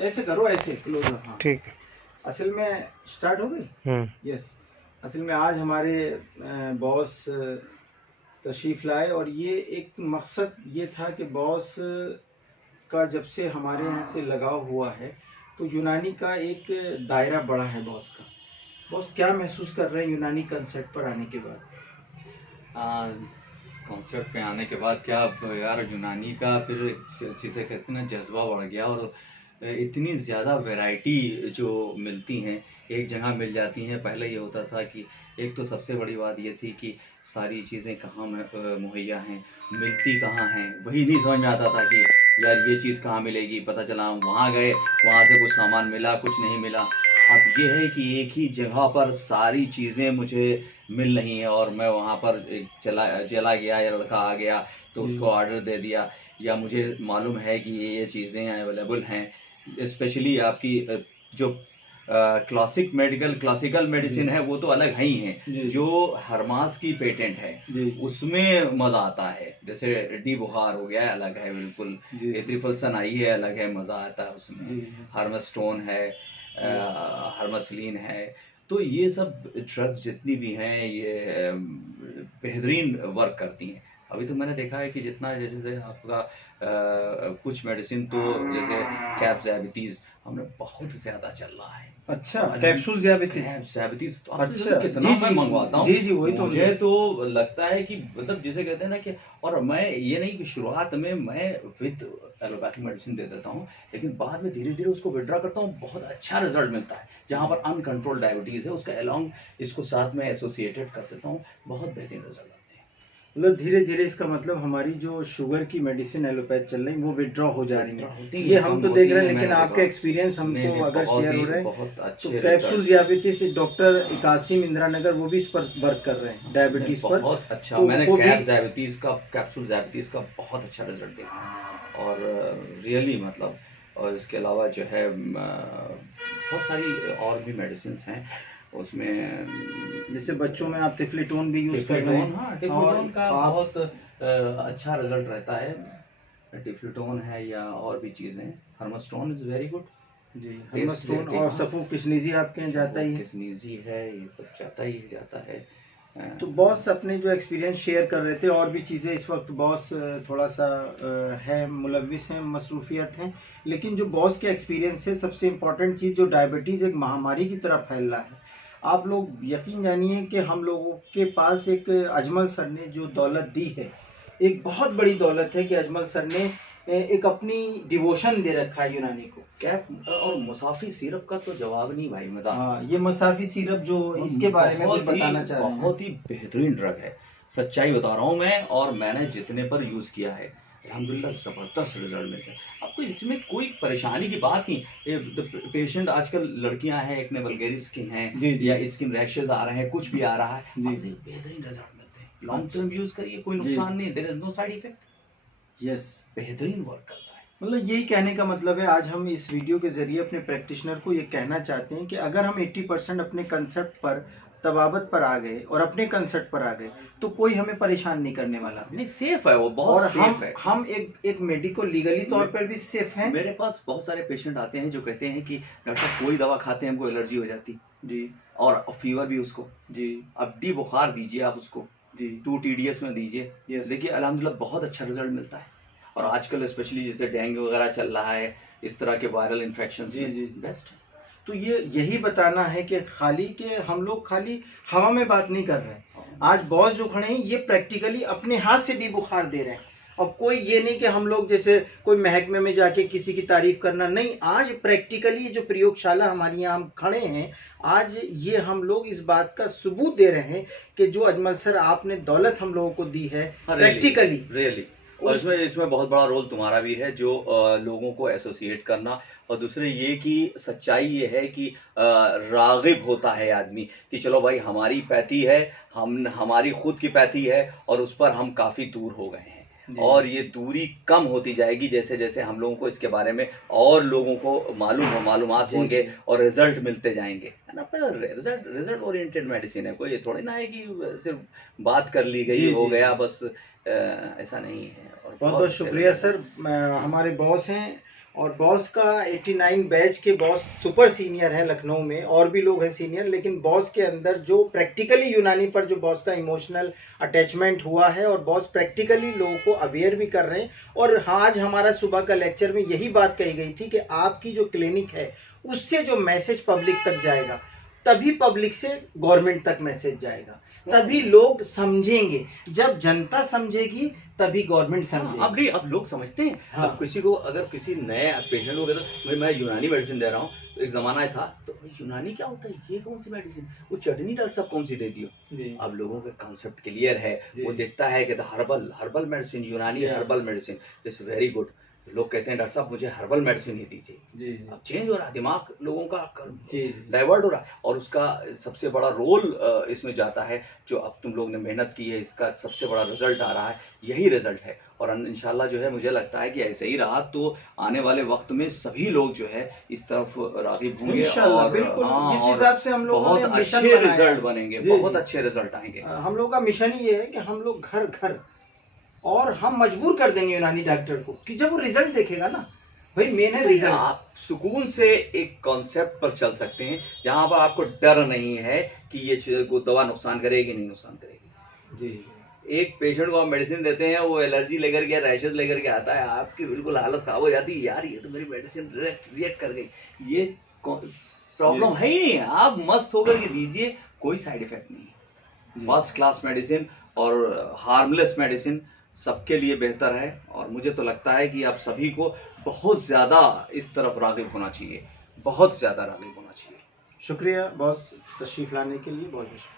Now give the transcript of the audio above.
ऐसे करो, ऐसे क्लोज। हाँ ठीक है। असल में स्टार्ट हो गई। यस, असल में आज हमारे बॉस तशरीफ़ लाए और ये एक मकसद ये था कि बॉस का जब से हमारे यहाँ से लगाव हुआ है तो यूनानी का एक दायरा बढ़ा है बॉस का। बॉस क्या महसूस कर रहे हैं यूनानी कंसेप्ट पर आने के बाद? कॉन्सेप्ट पे आने के बाद क्या यार, यूनानी का फिर जिसे कहते हैं ना जज्बा बढ़ गया, और इतनी ज़्यादा वैरायटी जो मिलती हैं, एक जगह मिल जाती हैं। पहले ये होता था कि एक तो सबसे बड़ी बात ये थी कि सारी चीज़ें कहाँ मुहैया हैं, मिलती कहाँ हैं, वही नहीं समझ में आता था कि यार ये चीज़ कहाँ मिलेगी। पता चला हम वहाँ गए, वहाँ से कुछ सामान मिला, कुछ नहीं मिला। अब ये है कि एक ही जगह पर सारी चीज़ें मुझे मिल रही हैं, और मैं वहाँ पर चला गया या लड़का आ गया तो उसको ऑर्डर दे दिया, या मुझे मालूम है कि ये चीज़ें अवेलेबल हैं। स्पेशली आपकी जो क्लासिकल मेडिसिन है वो तो अलग है ही है। जो हरमास की पेटेंट है उसमें मज़ा आता है। जैसे डी बुखार हो गया है, अलग है बिल्कुल। एथ्रिफलसन आई है, अलग है, मज़ा आता है उसमें। हार्मस्टोन है, हार्मसलीन है। तो ये सब ड्रग्स जितनी भी हैं ये बेहतरीन वर्क करती हैं। अभी तो मैंने देखा है कि जितना जैसे आपका कुछ मेडिसिन तो जैसे कैप्स डायबिटीज हमने बहुत ज़्यादा चल रहा है। अच्छा, कैप्सूल डायबिटीज। तो अच्छा, कितना मैं मंगवाता हूँ। जी वही तो मुझे तो लगता है कि मतलब जिसे कहते हैं ना कि, और मैं ये नहीं कि शुरुआत में मैं विद एलोपैथिक मेडिसिन दे देता हूँ, लेकिन बाद में धीरे धीरे उसको विड्रॉ करता हूँ, बहुत अच्छा रिजल्ट मिलता है। जहाँ पर अनकंट्रोल्ड डायबिटीज़ है उसका अलोंग इसको साथ में एसोसिएटेड कर देता हूँ, बहुत बेहतरीन रिजल्ट आते हैं। मतलब धीरे धीरे इसका मतलब हमारी जो शुगर की मेडिसिन एलोपैथ चल रही वो विड्रॉ हो जा रही है। ये हम तो देख रहे हैं, लेकिन आपका एक्सपीरियंस हमको अगर शेयर हो रहा है तो capsule diabetes doctor Qasim Indira Nagar वो भी इस पर वर्क कर रहे हैं डायबिटीज पर। बहुत अच्छा, तो मैंने कैप्सूल डायबिटीज का बहुत अच्छा रिजल्ट देखा, और रियली मतलब। और इसके अलावा जो है बहुत सारी और भी मेडिसिन हैं उसमें। जैसे बच्चों में आप टिफ्लिटोन भी यूज कर रहे हैं। हाँ, टिफ्लिटोन का बहुत अच्छा रिजल्ट रहता है। टिफ्लिटोन है या और भी चीज़ें। हार्मस्टोन इज वेरी गुड जी, हार्मस्टोन और सफूफ किशनीजी आपके यहाँ जाता ही है। किशनीजी है, ये सब जाता है। तो बॉस अपने जो एक्सपीरियंस शेयर कर रहे थे, और भी चीज़ें इस वक्त बॉस थोड़ा सा है मुलविस हैं, मसरूफियत हैं, लेकिन जो बॉस के एक्सपीरियंस है सबसे इम्पोर्टेंट चीज़, जो डायबिटीज़ एक महामारी की तरह फैल रहा है। आप लोग यकीन जानिए कि हम लोगों के पास एक अजमल सर ने जो दौलत दी है, एक बहुत बड़ी दौलत है कि अजमल सर ने एक अपनी डिवोशन दे रखा है यूनानी को। कैप और मुसाफी सिरप का तो जवाब नहीं भाई। मैं हाँ, ये मुसाफी सिरप जो इसके बारे में कुछ बताना चाह रहे हैं। बहुत ही बेहतरीन ड्रग है, सच्चाई बता रहा हूँ मैं, और मैंने जितने पर यूज़ किया है अल्हम्दुलिल्लाह ज़बरदस्त रिजल्ट मिलते हैं। आपको इसमें कोई परेशानी की बात नहीं। पेशेंट आजकल लड़कियां हैं, एक ने वल्गेरिस की हैं, या स्किन रैशेज आ रहे हैं, कुछ भी आ रहा है, बेहतरीन रिजल्ट मिलते हैं। लॉन्ग टर्म यूज करिए, कोई नुकसान नहीं, there is no side effect. Yes, बेहतरीन वर्क करता है। मतलब यही कहने का मतलब है, आज हम इस वीडियो के जरिए अपने प्रैक्टिशनर को ये कहना चाहते हैं कि अगर हम 80% अपने कंसेप्ट पर, तबाबत पर आ गए और अपने कंसेप्ट पर आ गए तो कोई हमें परेशान नहीं करने वाला। नहीं, सेफ है वो, बहुत सेफ है। हम एक मेडिकल लीगली तौर पर भी सेफ हैं। मेरे पास बहुत सारे पेशेंट आते हैं जो कहते हैं कि डॉक्टर साहब कोई दवा खाते हैं हमको एलर्जी हो जाती जी, और फीवर भी उसको जी। अब डी बुखार दीजिए आप उसको जी, 2 TDS में दीजिए। देखिए अल्हम्दुलिल्लाह बहुत अच्छा रिजल्ट मिलता है। और आजकल स्पेशली जैसे डेंगू वगैरह चल रहा है, इस तरह के वायरल इन्फेक्शन बेस्ट है। तो ये यही बताना है कि हम लोग खाली हवा में बात नहीं कर रहे हैं। आज बॉस जो खड़े हैं ये प्रैक्टिकली अपने हाथ से डी बुखार दे रहे हैं। और कोई ये नहीं कि हम लोग जैसे कोई महकमे में जाके किसी की तारीफ करना नहीं, आज प्रैक्टिकली जो प्रयोगशाला हमारी यहाँ हम खड़े हैं, आज ये हम लोग इस बात का सबूत दे रहे हैं कि जो अजमल सर आपने दौलत हम लोगों को दी है प्रैक्टिकली रियली। और इसमें बहुत बड़ा रोल तुम्हारा भी है, जो लोगों को एसोसिएट करना। और दूसरे ये कि सच्चाई ये है कि रागिब होता है आदमी कि चलो भाई हमारी पैथी है, हमारी खुद की पैथी है, और उस पर हम काफ़ी दूर हो गए हैं, और ये दूरी कम होती जाएगी जैसे जैसे हम लोगों को इसके बारे में और लोगों को मालूमात होंगे और रिजल्ट मिलते जाएंगे, है ना। रिजल्ट ओरिएंटेड मेडिसिन है, कोई थोड़ी ना है कि सिर्फ बात कर ली गई हो गया बस, ऐसा नहीं है। और बहुत बहुत शुक्रिया सर, हमारे बॉस हैं और बॉस का 89 बैच के बॉस सुपर सीनियर हैं लखनऊ में, और भी लोग हैं सीनियर, लेकिन बॉस के अंदर जो प्रैक्टिकली यूनानी पर जो बॉस का इमोशनल अटैचमेंट हुआ है और बॉस प्रैक्टिकली लोगों को अवेयर भी कर रहे हैं। और हाँ, आज हमारा सुबह का लेक्चर में यही बात कही गई थी कि आपकी जो क्लिनिक है उससे जो मैसेज पब्लिक तक जाएगा, तभी पब्लिक से गवर्नमेंट तक मैसेज जाएगा, तभी लोग समझेंगे। जब जनता समझेगी तभी गवर्नमेंट समझेगी। अब नहीं, अब लोग समझते हैं। हाँ। अब किसी को अगर किसी नए पेशेंट को कहते मैं यूनानी मेडिसिन दे रहा हूँ, तो एक जमाना था तो यूनानी क्या होता है, ये कौन सी मेडिसिन, वो चटनी डॉक्टर साहब कौन सी देती हो। अब लोगों का कॉन्सेप्ट क्लियर है, वो देखता है कि हर्बल मेडिसिन, यूनानी herbal medicine is very good. लोग कहते हैं डॉक्टर साहब मुझे हर्बल मेडिसिन ही दीजिए। अब चेंज हो रहा है, दिमाग लोगों का डाइवर्ट हो रहा है, और उसका सबसे बड़ा रोल इसमें जाता है जो अब तुम लोग ने मेहनत की है, इसका सबसे बड़ा रिजल्ट आ रहा है, यही रिजल्ट है। और इंशाल्लाह जो है मुझे लगता है कि ऐसे ही रहा तो आने वाले वक्त में सभी लोग जो है इस तरफ राग़िब होंगे और बिल्कुल हाँ, जिस हिसाब से हम लोग बहुत अच्छे रिजल्ट बनेंगे, बहुत अच्छे रिजल्ट आएंगे। हम लोग का मिशन ही ये है कि हम लोग घर घर और हम मजबूर कर देंगे यूनानी डॉक्टर को कि जब वो रिजल्ट देखेगा ना, भाई मेन है रिजल्ट। आप सुकून से एक कॉन्सेप्ट पर चल सकते हैं जहां पर आपको डर नहीं है कि ये दवा नुकसान करेगी नहीं नुकसान करेगी। जी, एक पेशेंट को आप मेडिसिन देते हैं, वो एलर्जी लेकर के, रैशेज लेकर के आता है, आपकी बिल्कुल हालत खराब हो जाती है, यार ये तो मेरी मेडिसिन रिएक्ट कर गई। ये प्रॉब्लम है ही नहीं, आप मस्त होकर के दीजिए, कोई साइड इफेक्ट नहीं है। फर्स्ट क्लास मेडिसिन और हार्मलेस मेडिसिन सबके लिए बेहतर है। और मुझे तो लगता है कि आप सभी को बहुत ज़्यादा इस तरफ राग़िब होना चाहिए, बहुत ज़्यादा राग़िब होना चाहिए। शुक्रिया बॉस, तशरीफ लाने के लिए बहुत बहुत शुक्रिया।